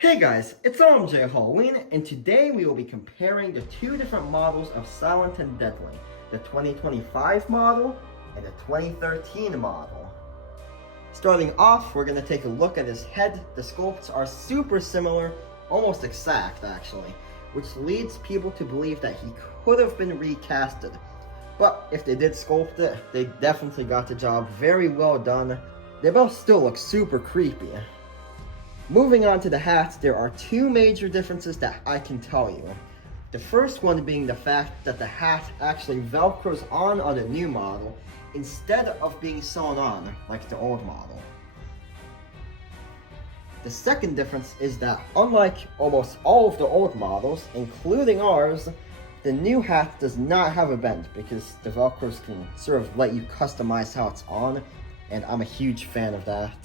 Hey guys, it's OMJ Halloween, and today we will be comparing the two different models of Silent and Deadly, the 2025 model and the 2013 model. Starting off, we're going to take a look at his head. The sculpts are super similar, almost exact actually, which leads people to believe that he could have been recasted. But if they did sculpt it, they definitely got the job very well done. They both still look super creepy. Moving on to the hats, there are two major differences that I can tell you. The first one being the fact that the hat actually velcros on the new model instead of being sewn on like the old model. The second difference is that unlike almost all of the old models, including ours, the new hat does not have a bend because the velcros can sort of let you customize how it's on, and I'm a huge fan of that.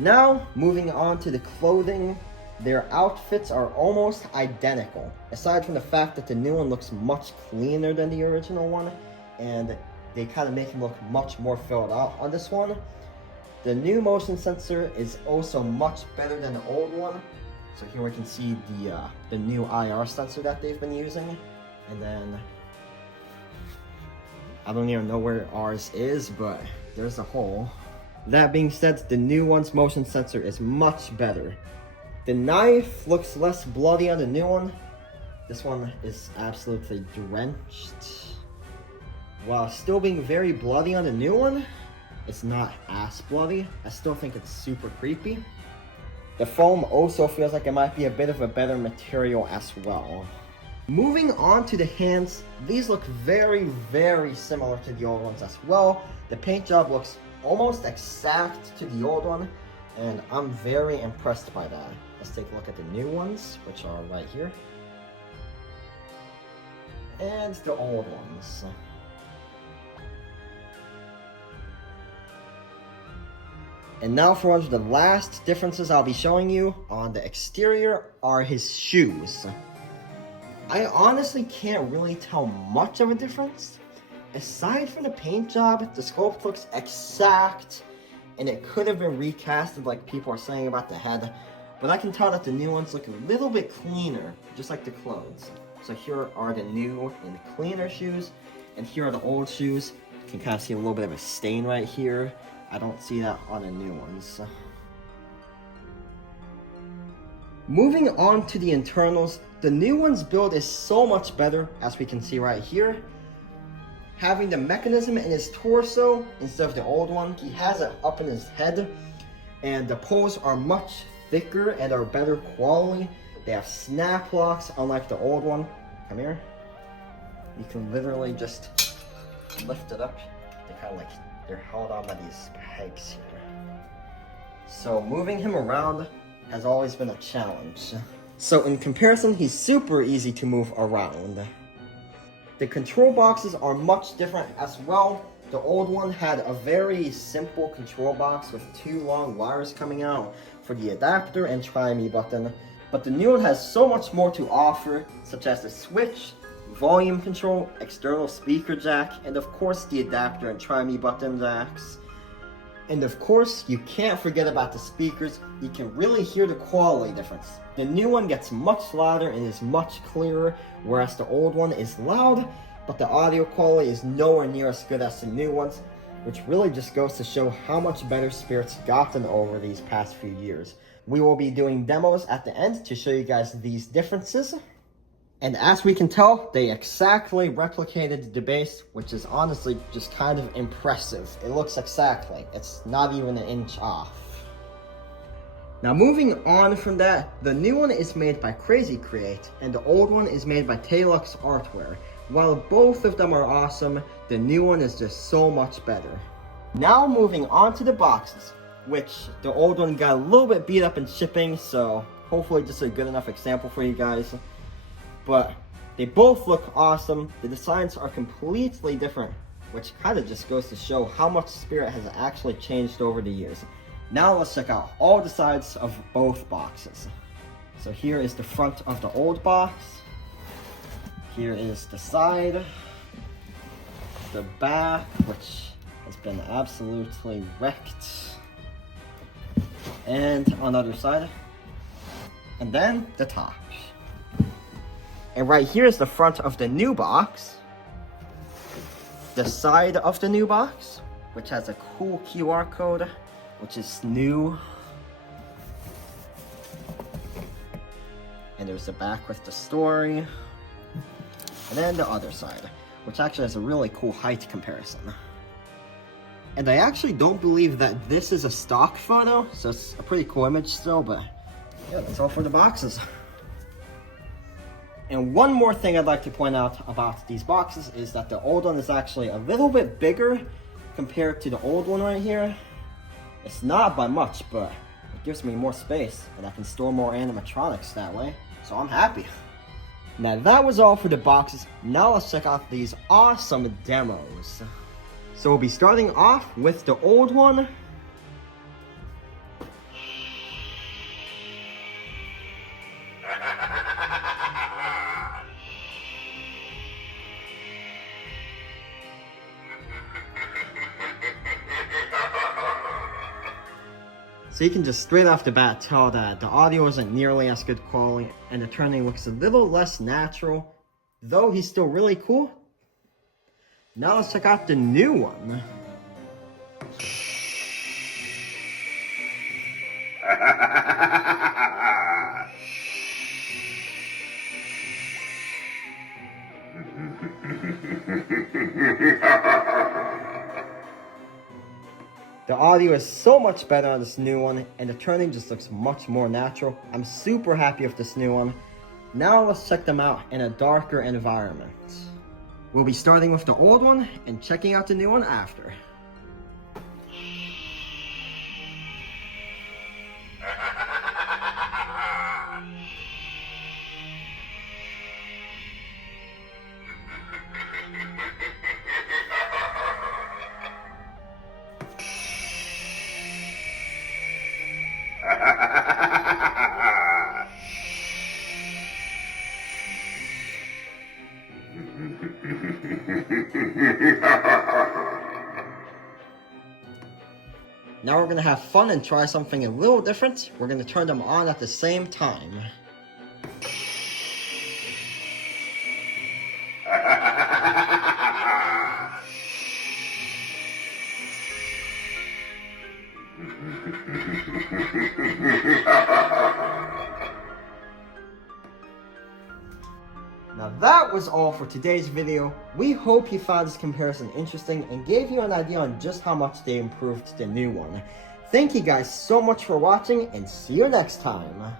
Now, moving on to the clothing, their outfits are almost identical, aside from the fact that the new one looks much cleaner than the original one, and they kind of make him look much more filled out on this one. The new motion sensor is also much better than the old one. So here we can see the new IR sensor that they've been using, and then I don't even know where ours is, but there's a hole. That being said, the new one's motion sensor is much better. The knife looks less bloody on the new one. This one is absolutely drenched. While still being very bloody on the new one, it's not as bloody. I still think it's super creepy. The foam also feels like it might be a bit of a better material as well. Moving on to the hands, these look very, very similar to the old ones as well. The paint job looks almost exact to the old one, and I'm very impressed by that. Let's take a look at the new ones, which are right here, and the old ones. And now for one of the last differences I'll be showing you on the exterior are his shoes. I honestly can't really tell much of a difference. Aside from the paint job, the sculpt looks exact, and it could have been recasted like people are saying about the head, but I can tell that the new ones look a little bit cleaner, just like the clothes. So here are the new and cleaner shoes, and here are the old shoes. You can kind of see a little bit of a stain right here. I don't see that on the new ones. Moving on to the internals, the new one's build is so much better, as we can see right here. Having the mechanism in his torso instead of the old one, he has it up in his head, and the poles are much thicker and are better quality. They have snap locks, unlike the old one. Come here. You can literally just lift it up. They're held on by these pegs here. So moving him around has always been a challenge. So in comparison, he's super easy to move around. The control boxes are much different as well. The old one had a very simple control box with two long wires coming out for the adapter and try me button. But the new one has so much more to offer, such as the switch, volume control, external speaker jack, and of course the adapter and try me button jacks. And of course, you can't forget about the speakers. You can really hear the quality difference. The new one gets much louder and is much clearer, whereas the old one is loud, but the audio quality is nowhere near as good as the new ones, which really just goes to show how much better Spirit's gotten over these past few years. We will be doing demos at the end to show you guys these differences. And as we can tell, they exactly replicated the base, which is honestly just kind of impressive. It looks exactly. It's not even an inch off. Now moving on from that, the new one is made by Crazy Create, and the old one is made by Taylux Artware. While both of them are awesome, the new one is just so much better. Now moving on to the boxes, which the old one got a little bit beat up in shipping, so hopefully just a good enough example for you guys. But they both look awesome. The designs are completely different, which kind of just goes to show how much Spirit has actually changed over the years. Now let's check out all the sides of both boxes. So here is the front of the old box. Here is the side. The back, which has been absolutely wrecked. And on the other side, and then the top. And right here is the front of the new box. The side of the new box, which has a cool QR code, which is new. And there's the back with the story. And then the other side, which actually has a really cool height comparison. And I actually don't believe that this is a stock photo, so it's a pretty cool image still, but yeah, that's all for the boxes. And one more thing I'd like to point out about these boxes is that the old one is actually a little bit bigger compared to the old one right here. It's not by much, but it gives me more space and I can store more animatronics that way, so I'm happy. Now that was all for the boxes. Now let's check out these awesome demos. So we'll be starting off with the old one. So you can just straight off the bat tell that the audio isn't nearly as good quality and the turning looks a little less natural, though he's still really cool. Now let's check out the new one. The audio is so much better on this new one, and the turning just looks much more natural. I'm super happy with this new one. Now let's check them out in a darker environment. We'll be starting with the old one and checking out the new one after. Now we're gonna have fun and try something a little different. We're gonna turn them on at the same time. Now that was all for today's video. We hope you found this comparison interesting and gave you an idea on just how much they improved the new one. Thank you guys so much for watching and see you next time.